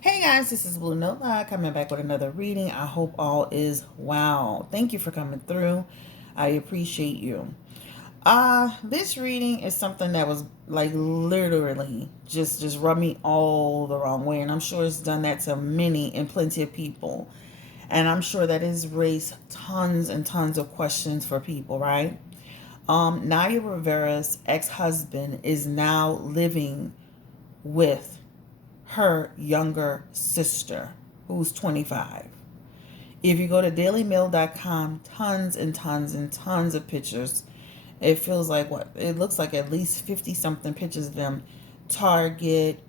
Hey guys, this is Blue Nola coming back with another reading. I hope all is well. Thank you for coming through. I appreciate you. This reading is something that was like literally just rubbed me all the wrong way, and I'm sure it's done that to many and plenty of people. And I'm sure that has raised tons and tons of questions for people, right? Naya Rivera's ex-husband is now living with her younger sister, who's 25. If you go to dailymail.com, tons and tons and tons of pictures. It feels like what? It looks like at least 50 something pictures of them. Target,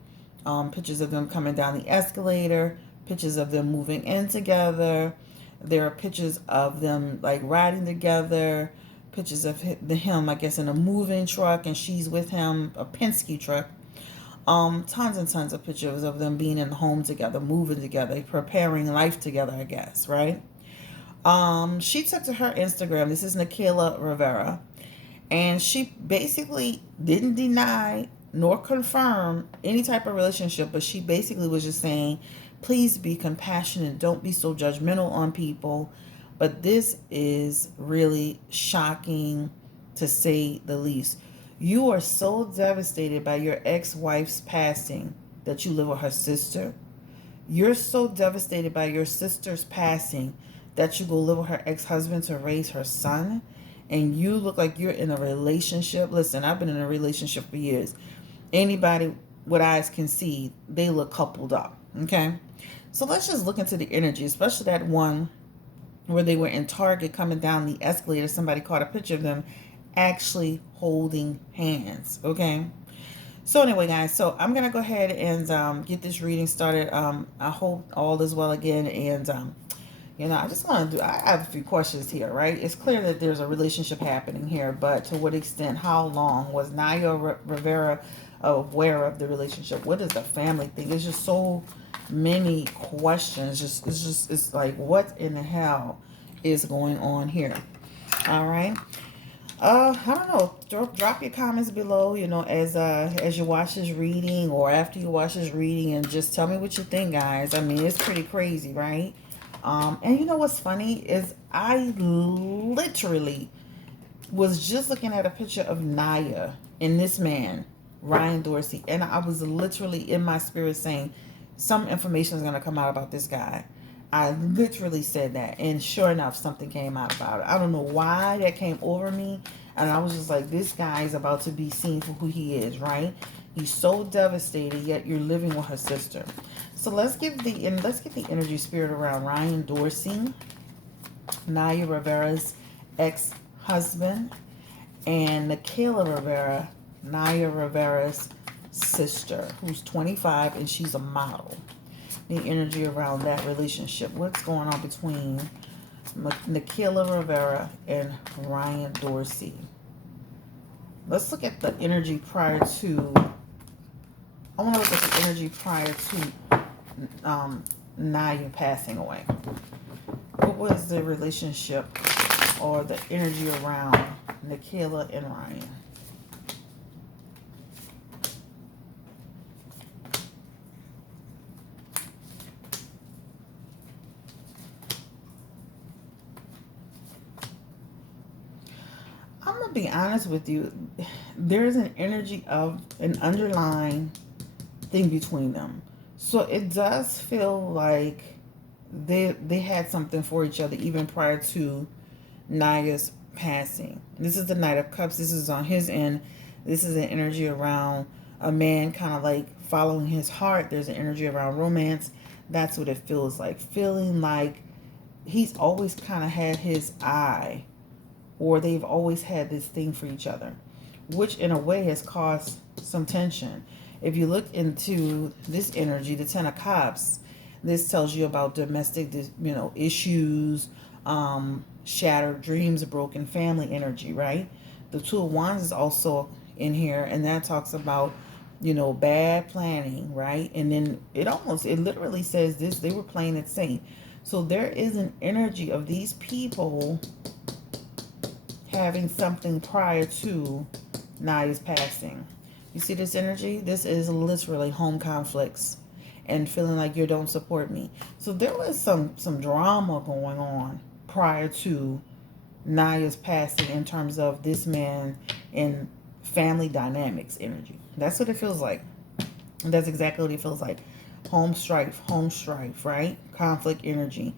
pictures of them coming down the escalator, pictures of them moving in together. There are pictures of them like riding together, pictures of him, I guess, in a moving truck, and she's with him, a Penske truck. Tons and tons of pictures of them being in the home together, moving together, preparing life together, I guess, right? She took to her Instagram. This is Nakayla Rivera, and she basically didn't deny nor confirm any type of relationship, but she basically was just saying, please be compassionate, don't be so judgmental on people. But this is really shocking, to say the least. You are so devastated by your ex-wife's passing that you live with her sister. You're so devastated by your sister's passing that you go live with her ex-husband to raise her son. And you look like you're in a relationship. Listen, I've been in a relationship for years. Anybody with eyes can see they look coupled up. Okay? So let's just look into the energy, especially that one where they were in Target coming down the escalator. Somebody caught a picture of them actually holding hands. Okay? So anyway, guys, so I'm gonna go ahead and get this reading started. I hope all is well again, and I just want to do. I have a few questions here, right? It's clear that there's a relationship happening here, but to what extent? How long was Naya Rivera aware of the relationship? What does the family think? It's just so many questions. It's like, what in the hell is going on here? All right. I don't know. Drop your comments below, as you watch this reading or after you watch this reading, and just tell me what you think, guys. I mean, it's pretty crazy, right? And you know what's funny is I literally was just looking at a picture of Naya and this man, Ryan Dorsey, and I was literally in my spirit saying some information is going to come out about this guy. I literally said that, and sure enough, something came out about it. I don't know why that came over me, and I was just like, this guy is about to be seen for who he is, right? He's so devastated, yet you're living with her sister. So let's get the energy spirit around Ryan Dorsey, Naya Rivera's ex-husband, and Nakayla Rivera, Naya Rivera's sister, who's 25 and she's a model. The energy around that relationship. What's going on between Nakayla Rivera and Ryan Dorsey? Let's look at the energy prior to. I want to look at the energy prior to Naya passing away. What was the relationship or the energy around Nakayla and Ryan? I'm going to be honest with you. There's an energy of an underlying thing between them. So it does feel like they had something for each other even prior to Naya's passing. This is the Knight of Cups. This is on his end. This is an energy around a man kind of like following his heart. There's an energy around romance. That's what it feels like. Feeling like he's always kind of had his eye, or they've always had this thing for each other, which in a way has caused some tension. If you look into this energy, the Ten of Cups, this tells you about domestic, issues, shattered dreams, broken family energy, right? The Two of Wands is also in here, and that talks about, bad planning, right? And then it literally says this, they were playing it safe. So there is an energy of these people having something prior to Naya's passing. You see this energy? This is literally home conflicts. and feeling like you don't support me. So there was some drama going on prior to Naya's passing in terms of this man and family dynamics energy. That's what it feels like. That's exactly what it feels like. Home strife, right? Conflict energy,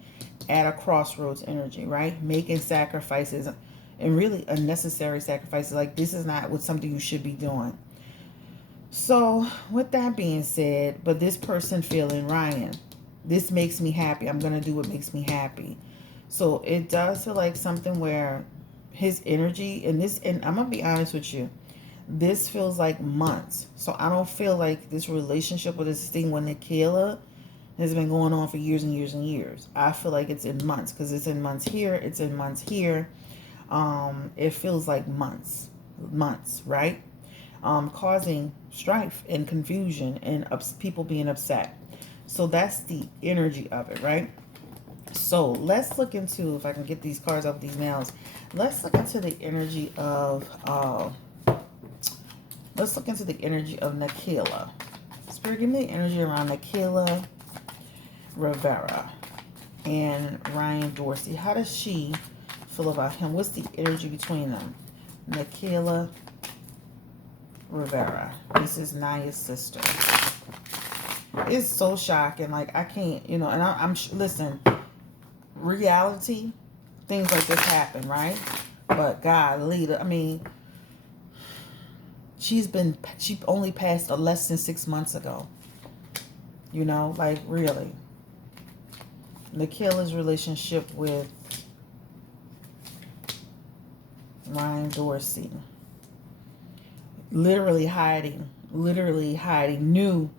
at a crossroads energy, right? Making sacrifices and really unnecessary sacrifices. Like this is not what something you should be doing. So, with that being said, but this person feeling, Ryan, this makes me happy. I'm going to do what makes me happy. So, it does feel like something where his energy and this, and I'm going to be honest with you, this feels like months. So, I don't feel like this relationship with this thing with Nakayla has been going on for years and years and years. I feel like it's in months because it's in months here, it's in months here. It feels like months, right? Causing strife and confusion and people being upset. So that's the energy of it, right? So let's look into, if I can get these cards off these nails, let's look into the energy of Nakayla. Spirit, give me the energy around Nakayla Rivera and Ryan Dorsey. How does she feel about him? What's the energy between them? Nakayla Rivera. This is Naya's sister. It's so shocking. Like, I can't, and I'm listen, reality, things like this happen, right? But God, leader, I mean, she only passed less than 6 months ago. Like, really. Nakayla's relationship with Ryan Dorsey. Literally hiding, knew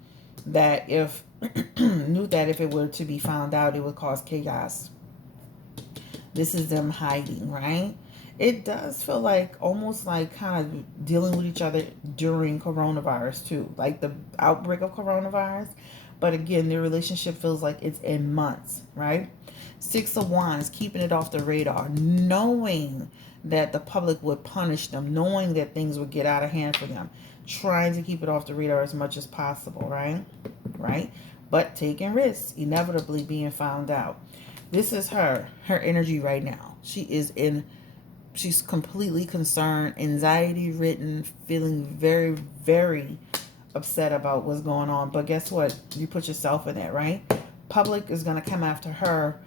that if it were to be found out, it would cause chaos. This is them hiding, right? It does feel like almost like kind of dealing with each other during coronavirus too, like the outbreak of coronavirus. But again, their relationship feels like it's in months, right? 6 of Wands, keeping it off the radar, knowing that the public would punish them, knowing that things would get out of hand for them, trying to keep it off the radar as much as possible, right? But taking risks, inevitably being found out. This is her energy right now. She's completely concerned, anxiety ridden, feeling very, very upset about what's going on. But guess what? You put yourself in that, right? Public is going to come after her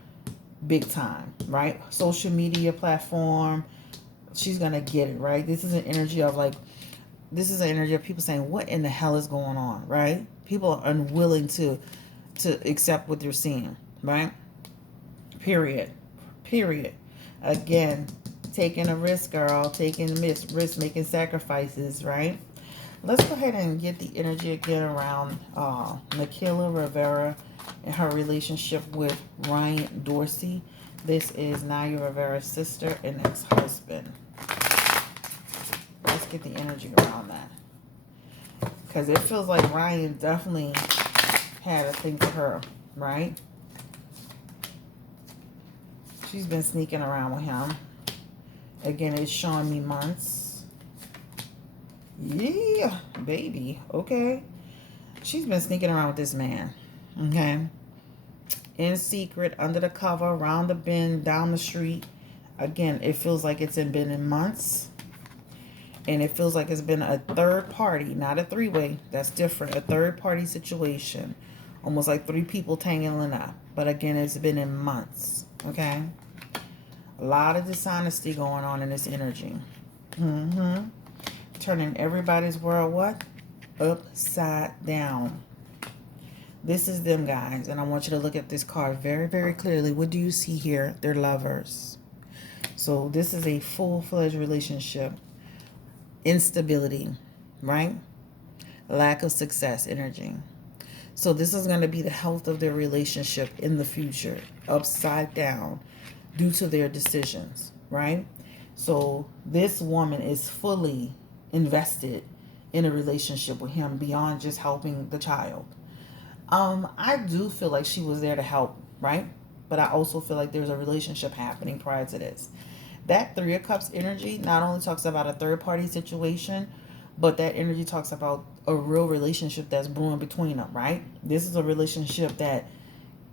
big time, right? Social media platform, she's gonna get it, right? This is an energy of people saying, what in the hell is going on, right? People are unwilling to accept what they're seeing, right? Period. Again, taking a risk, girl, taking risk, making sacrifices, right? Let's go ahead and get the energy again around Nakayla Rivera and her relationship with Ryan Dorsey. This is Naya Rivera's sister and ex-husband. Let's get the energy around that. Because it feels like Ryan definitely had a thing for her, right? She's been sneaking around with him. Again, it's showing me months. Yeah, baby. Okay. She's been sneaking around with this man. Okay. In secret, under the cover, around the bend, down the street. Again, it feels like it's been in months. And it feels like it's been a third party, not a three-way. That's different. A third party situation. Almost like 3 people tangling up. But again, it's been in months. Okay. A lot of dishonesty going on in this energy. Turning everybody's world what? Upside down. This is them, guys. And I want you to look at this card very, very clearly. What do you see here? They're lovers. So this is a full-fledged relationship. Instability, right? Lack of success energy. So this is going to be the health of their relationship in the future. Upside down due to their decisions, right? So this woman is fully invested in a relationship with him beyond just helping the child. I do feel like she was there to help, right? But I also feel like there's a relationship happening prior to this. That 3 of Cups energy not only talks about a third party situation, But that energy talks about a real relationship that's brewing between them, right? This is a relationship that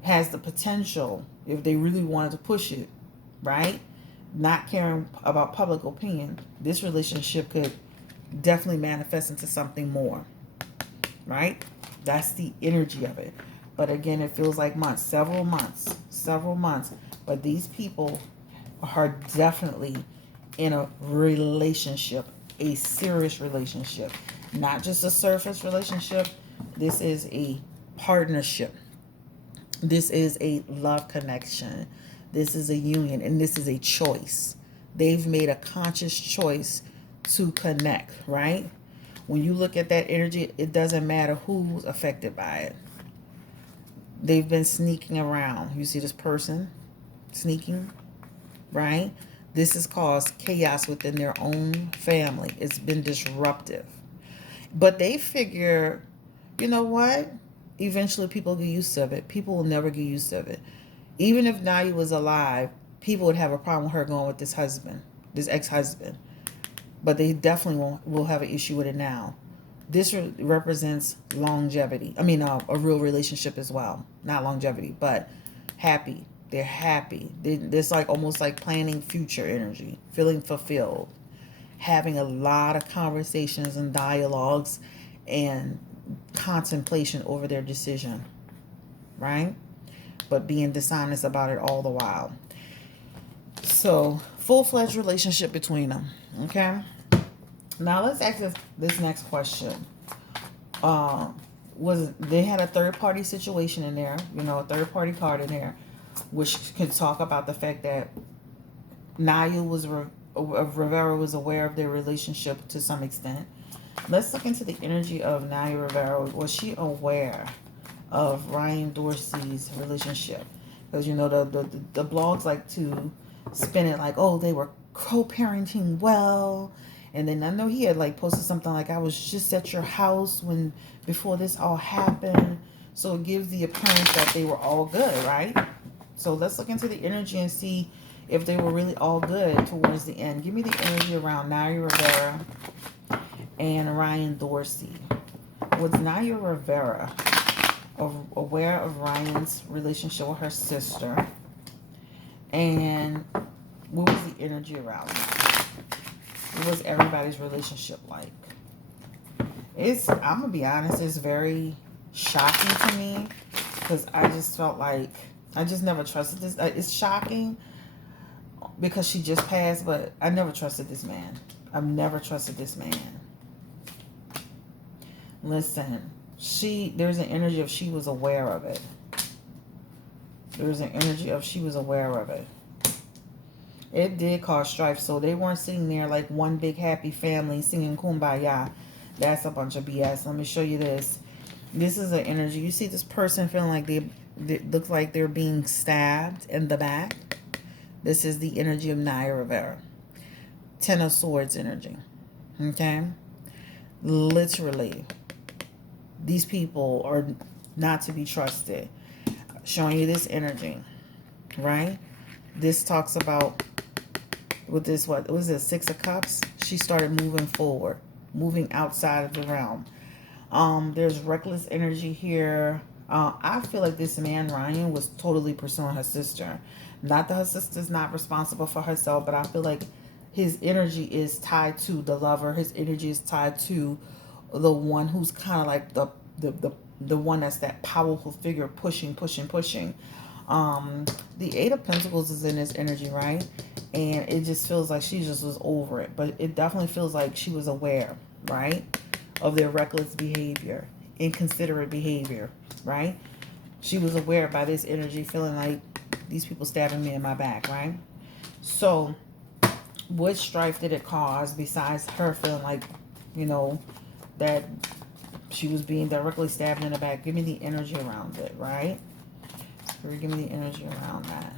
has the potential, if they really wanted to push it, right? Not caring about public opinion, this relationship could definitely manifest into something more, right? That's the energy of it. But again, it feels like months, several months, several months. But these people are definitely in a relationship, a serious relationship, not just a surface relationship. This is a partnership. This is a love connection. This is a union, and this is a choice. They've made a conscious choice to connect, right? When you look at that energy, it doesn't matter who's affected by it. They've been sneaking around. You see this person sneaking, right? This has caused chaos within their own family. It's been disruptive. But they figure, you know what? Eventually people get used to it. People will never get used to it. Even if Naya was alive, people would have a problem with her going with this husband, this ex-husband. But they definitely will have an issue with it now. This represents longevity. I mean, a real relationship as well. Not longevity, but happy. They're happy. It's like almost like planning future energy, feeling fulfilled, having a lot of conversations and dialogues and contemplation over their decision, right? But being dishonest about it all the while. So, full-fledged relationship between them, okay? Now let's ask this next question. Was they had a third party situation in there, a third party card in there, which could talk about the fact that Naya Rivera was aware of their relationship to some extent. Let's look into the energy of Naya Rivera. Was she aware of Ryan Dorsey's relationship? Because the blogs like to spin it like, oh, they were co-parenting well. And then I know he had like posted something like, I was just at your house before this all happened. So it gives the appearance that they were all good, right? So let's look into the energy and see if they were really all good towards the end. Give me the energy around Naya Rivera and Ryan Dorsey. Was Naya Rivera aware of Ryan's relationship with her sister? And what was the energy around that? What was everybody's relationship like? I'm gonna be honest, it's very shocking to me because I just felt like I just never trusted this. It's shocking because she just passed, but I never trusted this man. I've never trusted this man. Listen, there's an energy of she was aware of it. There's an energy of she was aware of it. It did cause strife, so they weren't sitting there like one big happy family singing Kumbaya. That's a bunch of BS. Let me show you this. This is an energy. You see this person feeling like they look like they're being stabbed in the back. This is the energy of Naya Rivera. Ten of Swords energy. Okay? Literally, these people are not to be trusted. Showing you this energy, right? This talks about, with this, what was it, Six of Cups? She started moving forward, moving outside of the realm. There's reckless energy here. I feel like this man, Ryan, was totally pursuing her sister. Not that her sister's not responsible for herself, but I feel like his energy is tied to the lover. His energy is tied to the one who's kind of like the one that's that powerful figure pushing. The Eight of Pentacles is in this energy, right? And it just feels like she just was over it. But it definitely feels like she was aware, right, of their reckless behavior, inconsiderate behavior, right? She was aware by this energy, feeling like these people stabbing me in my back, right? So what strife did it cause besides her feeling like, that she was being directly stabbed in the back? Give me the energy around it, right? Spirit, give me the energy around that.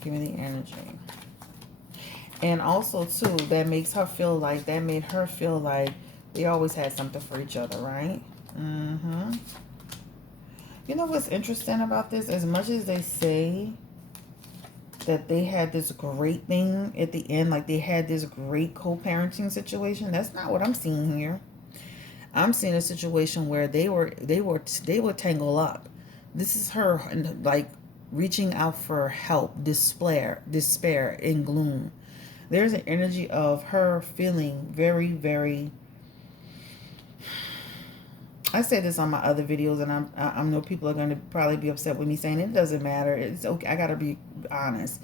Give me the energy. And also, too, that made her feel like they always had something for each other, right? You know what's interesting about this? As much as they say that they had this great thing at the end, like they had this great co-parenting situation. That's not what I'm seeing here. I'm seeing a situation where they were tangled up. This is her like reaching out for help, despair, and gloom. There's an energy of her feeling very, very. I said this on my other videos, and I know people are going to probably be upset with me saying it doesn't matter. It's okay. I gotta be honest.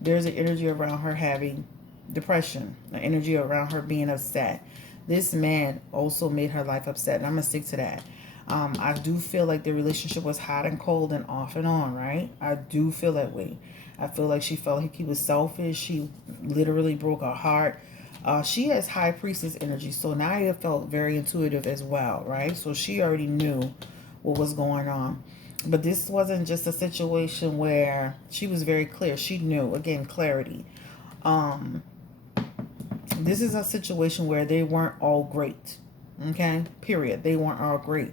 There's an energy around her having depression, an energy around her being upset. This man also made her life upset, and I'm gonna stick to that. I do feel like the relationship was hot and cold and off and on, right? I do feel that way. I feel like she felt like he was selfish. She literally broke her heart. She has high priestess energy, so Naya felt very intuitive as well, right? So she already knew what was going on. But this wasn't just a situation where she was very clear. She knew, again, clarity. Um, this is a situation where they weren't all great. Okay? Period. They weren't all great.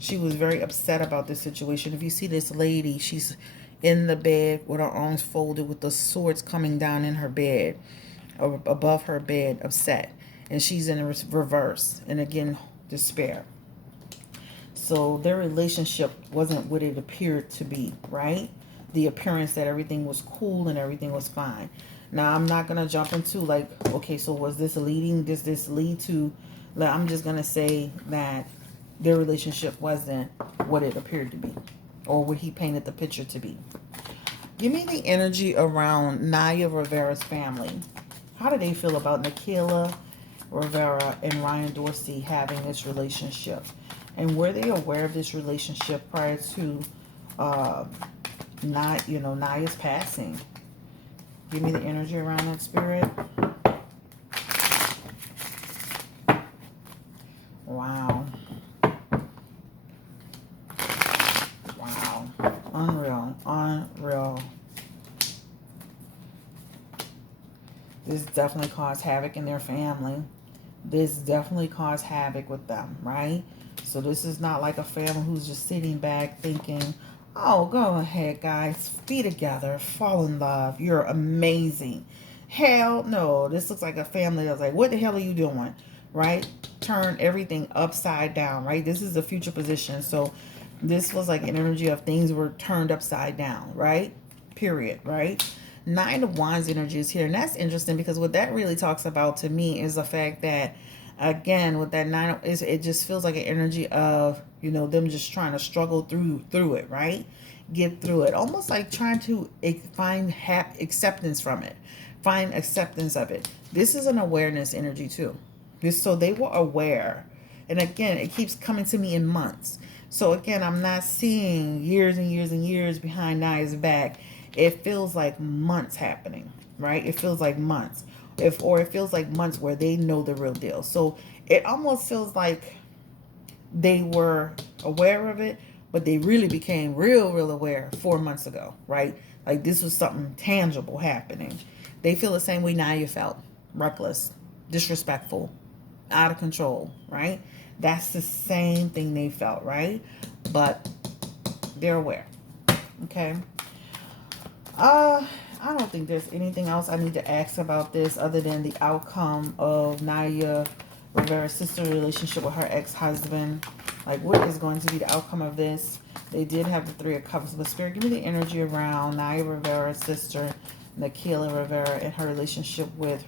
She was very upset about this situation. If you see this lady, she's in the bed with her arms folded with the swords coming down in her bed, or above her bed, upset. And she's in reverse. And again, despair. So their relationship wasn't what it appeared to be, right? The appearance that everything was cool and everything was fine. Now, I'm not going to jump into like, okay, so was this leading, does this lead to, like, I'm just going to say that their relationship wasn't what it appeared to be or what he painted the picture to be. Give me the energy around Naya Rivera's family. How do they feel about Nakayla Rivera and Ryan Dorsey having this relationship? And were they aware of this relationship prior to Naya's passing? Give me the energy around that, Spirit. Wow. Wow. Unreal. Unreal. This definitely caused havoc in their family. This definitely caused havoc with them, right? So this is not like a family who's just sitting back thinking, oh, go ahead, guys. Be together. Fall in love. You're amazing. Hell no. This looks like a family that's like, what the hell are you doing? Right? Turn everything upside down, right? This is the future position. So this was like an energy of things were turned upside down, right? Period, right? Nine of Wands energy is here. And that's interesting because what that really talks about to me is the fact that, again, with that nine, it just feels like an energy of, them just trying to struggle through it, right? Get through it. Almost like trying to find acceptance from it. Find acceptance of it. This is an awareness energy too. So they were aware. And again, it keeps coming to me in months. So again, I'm not seeing years and years and years behind Naya's back. It feels like months happening, right? It feels like months. Or it feels like months where they know the real deal. So it almost feels like they were aware of it, but they really became real aware 4 months ago, right? Like this was something tangible happening. They feel the same way Naya felt. Reckless, disrespectful, out of control, right? That's the same thing they felt, right? But they're aware. Okay. I don't think there's anything else I need to ask about this other than the outcome of Naya Rivera's sister relationship with her ex-husband. Like, what is going to be the outcome of this? They did have the Three of Cups, but Spirit, give me the energy around Naya Rivera's sister, Nakayla Rivera, and her relationship with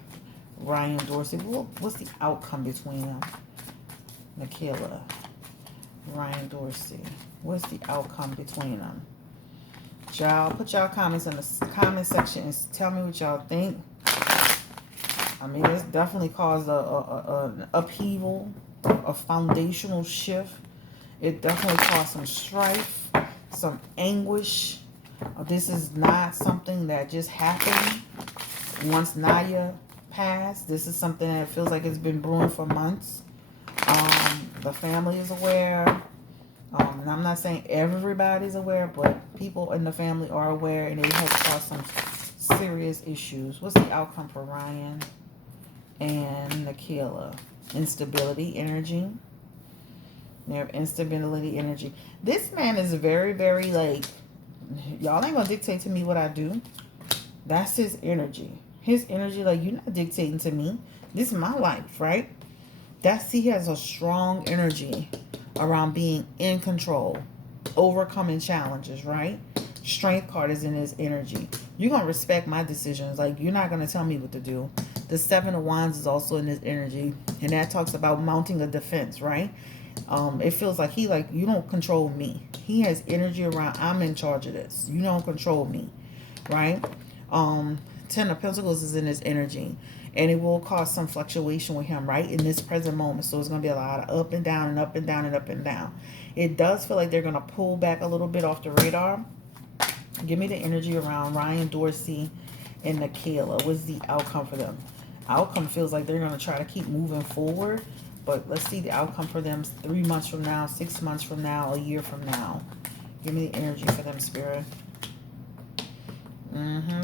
Ryan Dorsey. What's the outcome between them? Nakayla, Ryan Dorsey. What's the outcome between them? Y'all, put y'all comments in the comment section and tell me what y'all think. I mean, it's definitely caused an upheaval, a foundational shift. It definitely caused some strife, some anguish. This is not something that just happened once Naya passed. This is something that feels like it's been brewing for months. The family is aware. And I'm not saying everybody's aware, but people in the family are aware, and it has caused some serious issues. What's the outcome for Ryan and Nakayla? Instability energy. They have instability energy. This man is very, very like, y'all ain't gonna dictate to me what I do. That's his energy. His energy, like, you're not dictating to me. This is my life, right? He has a strong energy around being in control, overcoming challenges, right? Strength card is in his energy. You're going to respect my decisions. Like, you're not going to tell me what to do. The Seven of Wands is also in his energy. And that talks about mounting a defense, right? It feels like you don't control me. He has energy around, I'm in charge of this. You don't control me, right? Um, Ten of Pentacles is in his energy. And it will cause some fluctuation with him, right? In this present moment. So it's going to be a lot of up and down and up and down and up and down. It does feel like they're going to pull back a little bit off the radar. Give me the energy around Ryan Dorsey and Nakayla. What's the outcome for them? Outcome feels like they're going to try to keep moving forward. But let's see the outcome for them 3 months from now, 6 months from now, a year from now. Give me the energy for them, Spirit.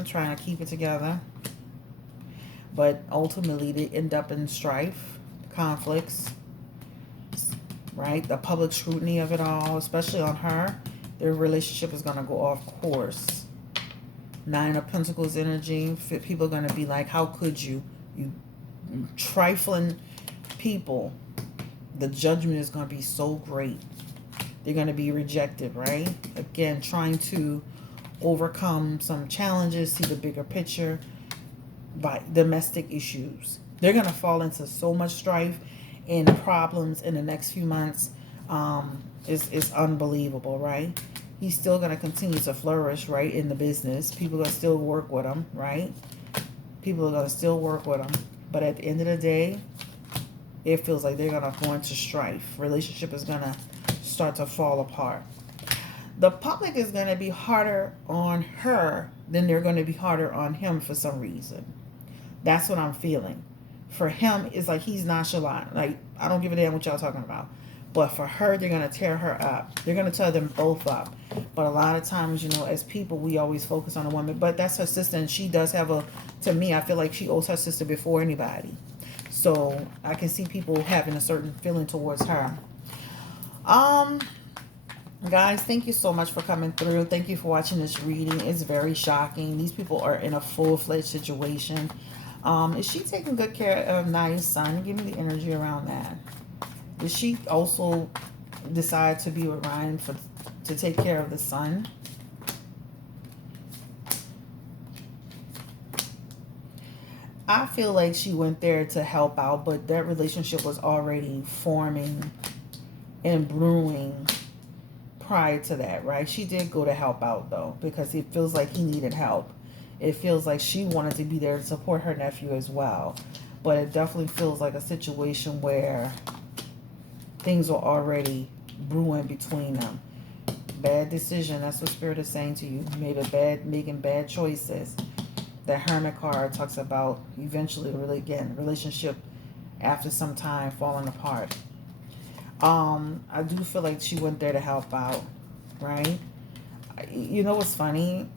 Trying to keep it together. But ultimately, they end up in strife, conflicts, right? The public scrutiny of it all, especially on her. Their relationship is going to go off course. Nine of Pentacles energy. People are going to be like, how could you? You trifling people. The judgment is going to be so great. They're going to be rejected, right? Again, trying to overcome some challenges, see the bigger picture. By domestic issues. They're going to fall into so much strife and problems in the next few months. It's unbelievable, right? He's still going to continue to flourish, right, in the business. People are going to still work with him, right? People are going to still work with him. But at the end of the day, it feels like they're going to go into strife. Relationship is going to start to fall apart. The public is going to be harder on her than they're going to be harder on him for some reason. That's what I'm feeling. For him, it's like he's nonchalant. Like, I don't give a damn what y'all talking about. But for her, they're going to tear her up. They're going to tear them both up. But a lot of times, you know, as people, we always focus on a woman. But that's her sister, and she does have to me, I feel like she owes her sister before anybody. So I can see people having a certain feeling towards her. Guys, thank you so much for coming through. Thank you for watching this reading. It's very shocking. These people are in a full-fledged situation. Is she taking good care of Naya's son? Give me the energy around that. Did she also decide to be with Ryan to take care of the son? I feel like she went there to help out, but that relationship was already forming and brewing prior to that, right? She did go to help out, though, because it feels like he needed help. It feels like she wanted to be there to support her nephew as well. But it definitely feels like a situation where things were already brewing between them. Bad decision. That's what Spirit is saying to you. Making bad choices. The Hermit card talks about eventually, relationship after some time falling apart. I do feel like she went there to help out, right? You know what's funny?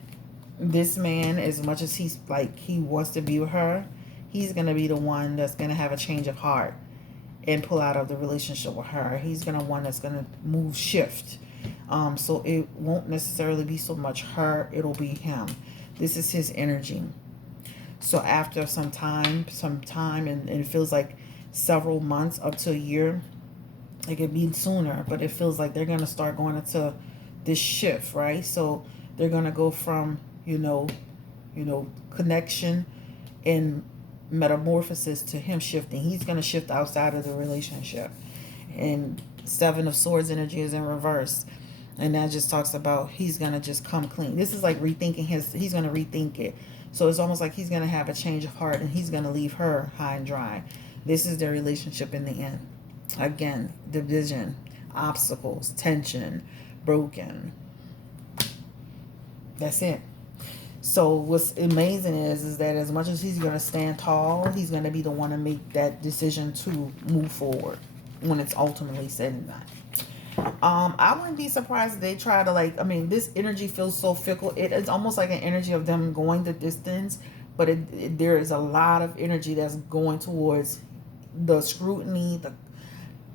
This man, as much as he's like, he wants to be with her, he's going to be the one that's going to have a change of heart and pull out of the relationship with her. He's going to one that's going to shift. So it won't necessarily be so much her, it'll be him. This is his energy. So after some time, and it feels like several months up to a year, it could be sooner, but it feels like they're going to start going into this shift, right? So they're going to go from, you know, connection and metamorphosis to him shifting. He's going to shift outside of the relationship. And Seven of Swords energy is in reverse. And that just talks about he's going to just come clean. This is like rethinking he's going to rethink it. So it's almost like he's going to have a change of heart and he's going to leave her high and dry. This is their relationship in the end. Again, division, obstacles, tension, broken. That's it. So what's amazing is that as much as he's going to stand tall, he's going to be the one to make that decision to move forward when it's ultimately said and done. I wouldn't be surprised if they try to this energy feels so fickle. It's almost like an energy of them going the distance, but there is a lot of energy that's going towards the scrutiny,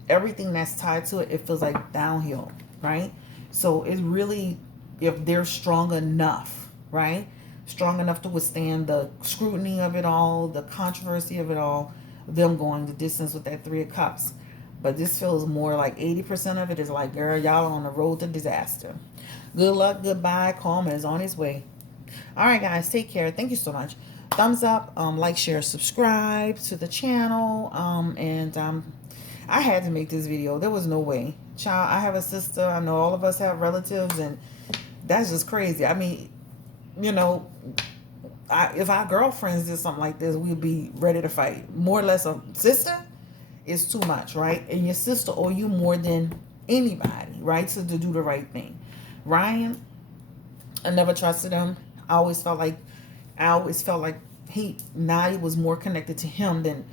everything that's tied to it. It feels like downhill, right? So it's really, if they're strong enough, right, strong enough to withstand the scrutiny of it all, the controversy of it all, them going the distance with that Three of Cups. But this feels more like 80% of it is like, girl, y'all on the road to disaster. Good luck, goodbye. Karma is on its way. All right, guys, take care. Thank you so much. Thumbs up, like, share, subscribe to the channel. I had to make this video. There was no way. Child, I have a sister. I know all of us have relatives, and that's just crazy. I mean, you know, if our girlfriends did something like this, we'd be ready to fight. More or less, a sister is too much, right? And your sister owe you more than anybody, right? So to do the right thing. Ryan, I never trusted him. I always felt like Naya was more connected to him than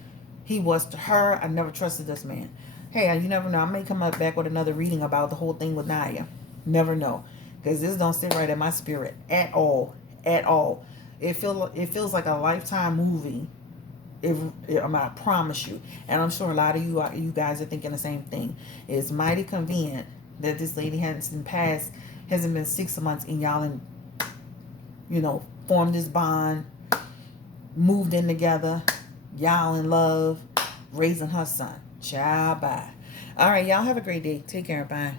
he was to her. I never trusted this man. Hey, you never know. I may come up back with another reading about the whole thing with Naya. Never know, because this don't sit right in my spirit at all, at all. It feels like a Lifetime movie. I promise you, and I'm sure a lot of you guys are thinking the same thing. It's mighty convenient that this lady hasn't been 6 months, and y'all formed this bond, moved in together, y'all in love, raising her son. Ciao, bye. All right, y'all have a great day. Take care. Bye.